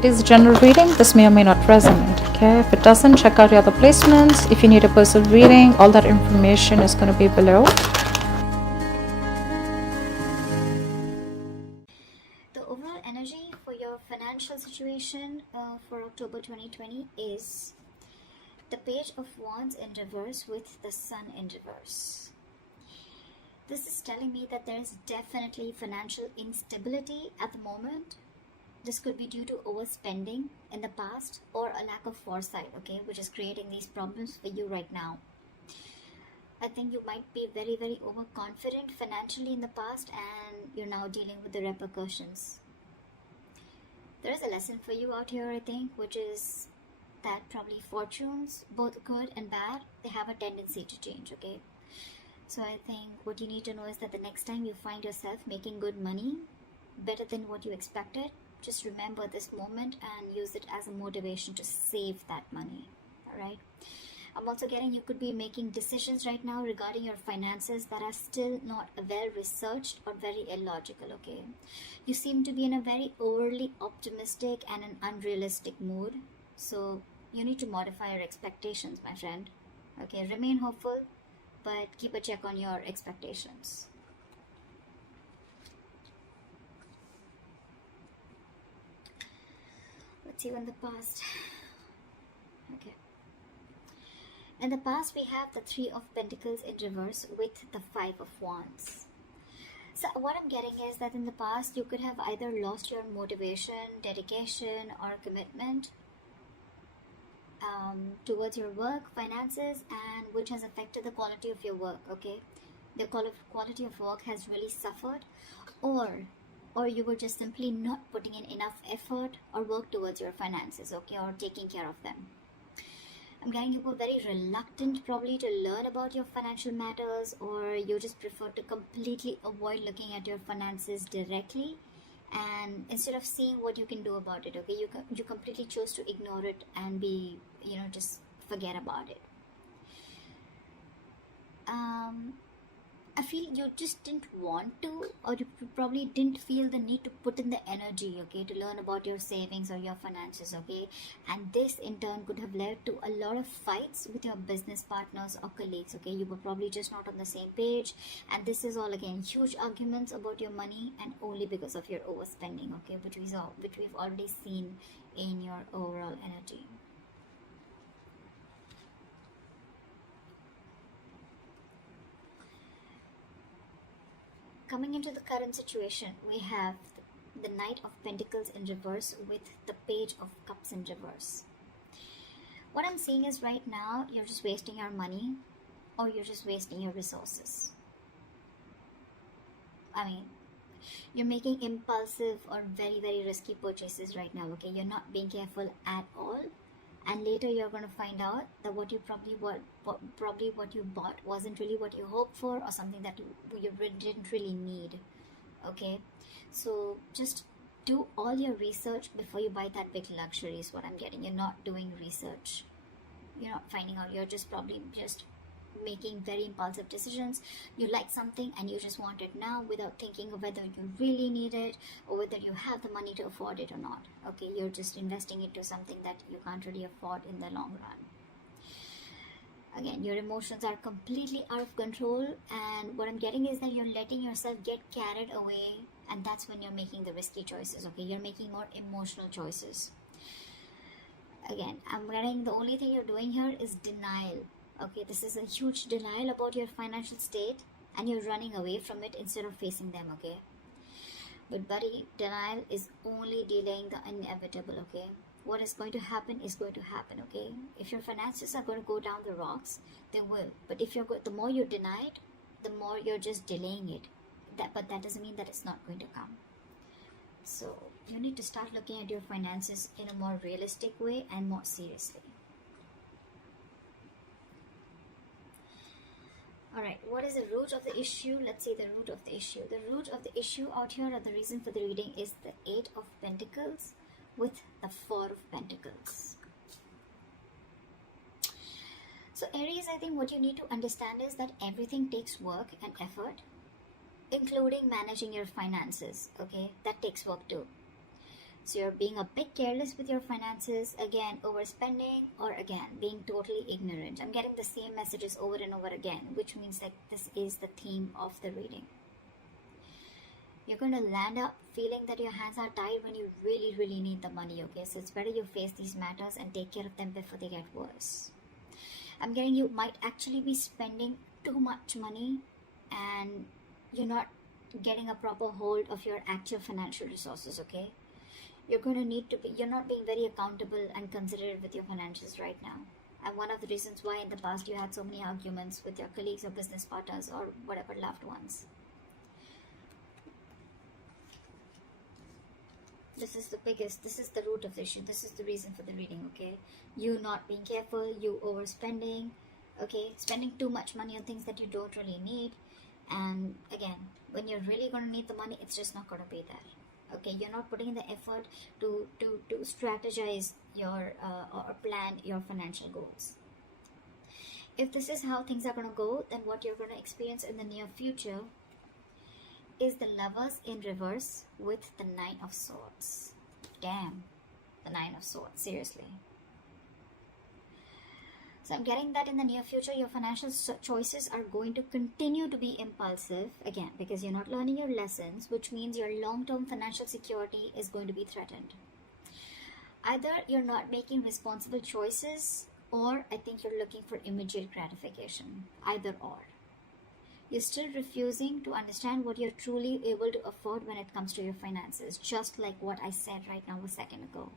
It is a general reading. This may or may not resonate. Okay, if it doesn't, check out your other placements. If you need a personal reading, all that information is going to be below. The overall energy for your financial situation for October 2020 is the Page of Wands in reverse with the Sun in reverse. This is telling me that there is definitely financial instability at the moment. This could be due to overspending in the past or a lack of foresight, okay, which is creating these problems for you right now. I think you might be very, very overconfident financially in the past and you're now dealing with the repercussions. There is a lesson for you out here, I think, which is that probably fortunes, both good and bad, they have a tendency to change, okay? So I think what you need to know is that the next time you find yourself making good money, better than what you expected, just remember this moment and use it as a motivation to save that money, all right? I'm also getting you could be making decisions right now regarding your finances that are still not well researched or very illogical, okay? You seem to be in a very overly optimistic and an unrealistic mood, so you need to modify your expectations, my friend, okay? Remain hopeful, but keep a check on your expectations. Let's see in the past. Okay. In the past, we have the Three of Pentacles in reverse with the Five of Wands. So what I'm getting is that in the past, you could have either lost your motivation, dedication, or commitment towards your work, finances, and which has affected the quality of your work, okay? The quality of work has really suffered, or you were just simply not putting in enough effort or work towards your finances, okay, or taking care of them. I'm getting you were very reluctant probably to learn about your financial matters, or you just prefer to completely avoid looking at your finances directly, and instead of seeing what you can do about it, okay, you completely chose to ignore it and be, just forget about it. I feel you just didn't want to, or you probably didn't feel the need to put in the energy, okay, to learn about your savings or your finances, okay? And this in turn could have led to a lot of fights with your business partners or colleagues, okay? You were probably just not on the same page, and this is all again huge arguments about your money, and only because of your overspending, okay, which we've already seen in your overall energy. Coming into the current situation, we have the Knight of Pentacles in reverse with the Page of Cups in reverse. What I'm seeing is right now, you're just wasting your money, or you're just wasting your resources. I mean, you're making impulsive or very, very risky purchases right now, okay? You're not being careful at all. And later you're going to find out that what you what you bought wasn't really what you hoped for, or something that you didn't really need, okay? So just do all your research before you buy that big luxury is what I'm getting. You're not doing research. You're not finding out. You're just probably just making very impulsive decisions. You like something and you just want it now without thinking of whether you really need it or whether you have the money to afford it or not, okay? You're just investing into something that you can't really afford in the long run. Again, your emotions are completely out of control, and what I'm getting is that you're letting yourself get carried away, and that's when you're making the risky choices, okay? You're making more emotional choices. Again, I'm getting the only thing you're doing here is denial. Okay, this is a huge denial about your financial state, and you're running away from it instead of facing them, okay? But buddy, denial is only delaying the inevitable, okay? What is going to happen is going to happen, okay? If your finances are going to go down the rocks, they will. But if the more you deny it, the more you're just delaying it. But that doesn't mean that it's not going to come. So you need to start looking at your finances in a more realistic way and more seriously. Alright, what is the root of the issue? Let's see the root of the issue. The root of the issue out here, or the reason for the reading, is the Eight of Pentacles with the Four of Pentacles. So Aries, I think what you need to understand is that everything takes work and effort, including managing your finances, okay? That takes work too. So you're being a bit careless with your finances, again overspending, or again being totally ignorant. I'm getting the same messages over and over again, which means like this is the theme of the reading. You're going to land up feeling that your hands are tied when you really, really need the money, okay? So it's better you face these matters and take care of them before they get worse. I'm getting you might actually be spending too much money and you're not getting a proper hold of your actual financial resources, okay? You're going to need to be, you're not being very accountable and considerate with your finances right now. And one of the reasons why in the past you had so many arguments with your colleagues or business partners or whatever loved ones. This is the biggest, this is the root of the issue. This is the reason for the reading, okay? You not being careful, you overspending, okay? Spending too much money on things that you don't really need. And again, when you're really going to need the money, it's just not going to be there, okay? You're not putting in the effort to strategize your or plan your financial goals. If this is how things are going to go, then what you're going to experience in the near future is the Lovers in reverse with the Nine of Swords. Damn, the Nine of Swords, seriously. So I'm getting that in the near future, your financial choices are going to continue to be impulsive, again, because you're not learning your lessons, which means your long-term financial security is going to be threatened. Either you're not making responsible choices, or I think you're looking for immediate gratification. Either or. You're still refusing to understand what you're truly able to afford when it comes to your finances, just like what I said right now a second ago.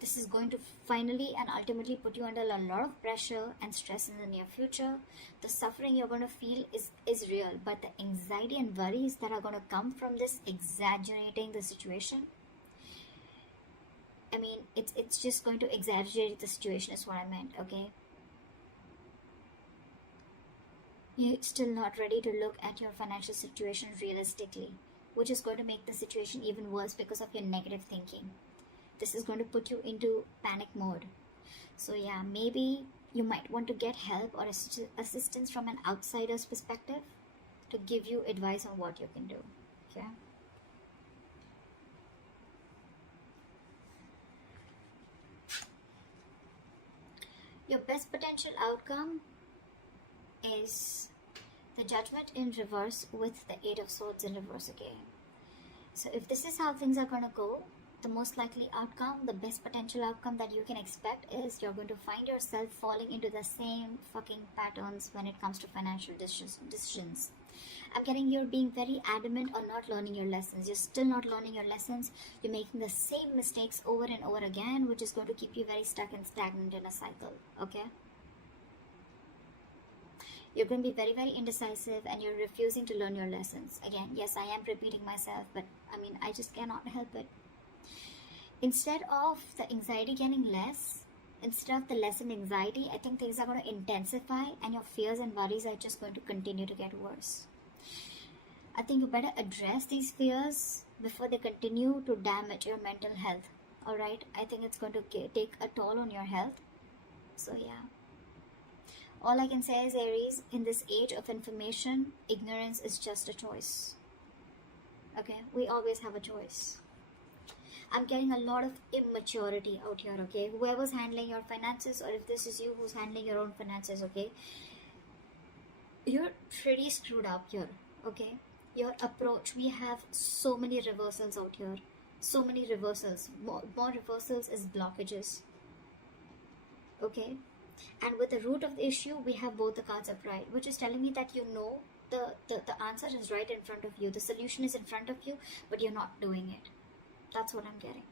This is going to finally and ultimately put you under a lot of pressure and stress in the near future. The suffering you're going to feel is real, but the anxiety and worries that are going to come from this exaggerating the situation, I mean, it's just going to exaggerate the situation is what I meant, okay? You're still not ready to look at your financial situation realistically, which is going to make the situation even worse because of your negative thinking. This is going to put you into panic mode. So yeah, maybe you might want to get help or assistance from an outsider's perspective to give you advice on what you can do, okay? Your best potential outcome is the Judgment in reverse with the Eight of Swords in reverse again. So if this is how things are going to go, the most likely outcome, the best potential outcome that you can expect is you're going to find yourself falling into the same fucking patterns when it comes to financial decisions. I'm getting you're being very adamant on not learning your lessons. You're still not learning your lessons. You're making the same mistakes over and over again, which is going to keep you very stuck and stagnant in a cycle, okay? You're going to be very, very indecisive and you're refusing to learn your lessons. Again, yes, I am repeating myself, but I mean, I just cannot help it. Instead of the anxiety getting less, instead of the lessened anxiety, I think things are going to intensify and your fears and worries are just going to continue to get worse. I think you better address these fears before they continue to damage your mental health. Alright? I think it's going to take a toll on your health. So yeah. All I can say is, Aries, in this age of information, ignorance is just a choice. Okay? We always have a choice. I'm getting a lot of immaturity out here, okay? Whoever's handling your finances, or if this is you who's handling your own finances, okay? You're pretty screwed up here, okay? Your approach, we have so many reversals out here. So many reversals. More reversals is blockages. Okay? And with the root of the issue, we have both the cards upright, which is telling me that you know the answer is right in front of you. The solution is in front of you, but you're not doing it. That's what I'm getting.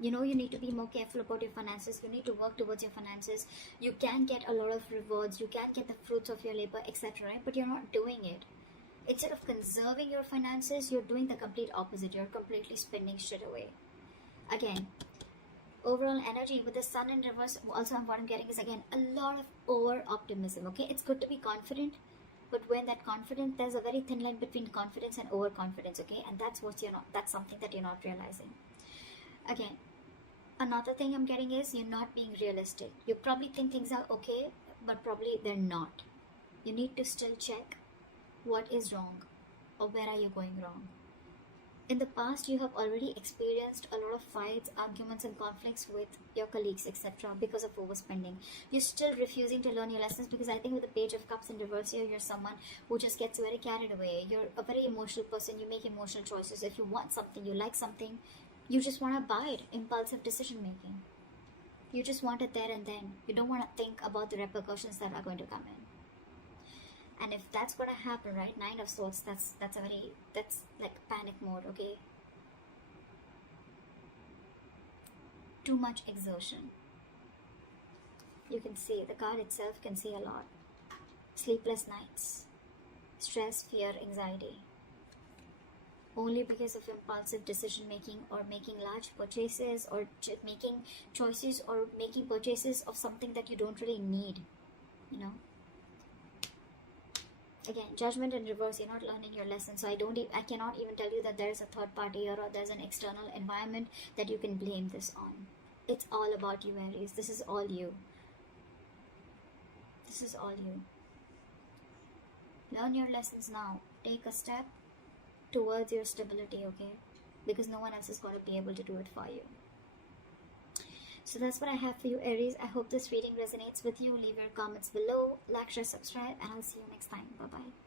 You know you need to be more careful about your finances. You need to work towards your finances. You can get a lot of rewards. You can get the fruits of your labor, etc. Right? But you're not doing it. Instead of conserving your finances, you're doing the complete opposite. You're completely spending shit away. Again, overall energy with the sun in reverse, also what I'm getting is, again, a lot of over-optimism. Okay, it's good to be confident. But when that confidence, there's a very thin line between confidence and overconfidence, okay? And that's what you're not, that's something that you're not realizing. Again, another thing I'm getting is you're not being realistic. You probably think things are okay, but probably they're not. You need to still check what is wrong or where are you going wrong. In the past, you have already experienced a lot of fights, arguments, and conflicts with your colleagues, etc., because of overspending. You're still refusing to learn your lessons because I think with the Page of Cups in reverse here, you're someone who just gets very carried away. You're a very emotional person. You make emotional choices. If you want something, you like something, you just want to buy it. Impulsive decision making. You just want it there and then. You don't want to think about the repercussions that are going to come in. And if that's going to happen, right, Nine of Swords, that's like panic mode, okay? Too much exertion. You can see, the card itself can see a lot. Sleepless nights. Stress, fear, anxiety. Only because of impulsive decision making or making large purchases or making choices or making purchases of something that you don't really need, you know? Again, Judgment in reverse, you're not learning your lesson. So I cannot even tell you that there's a third party here or there's an external environment that you can blame this on. It's all about you, Aries. This is all you. This is all you. Learn your lessons now. Take a step towards your stability, okay? Because no one else is going to be able to do it for you. So that's what I have for you, Aries. I hope this reading resonates with you. Leave your comments below, like, share, subscribe, and I'll see you next time. Bye-bye.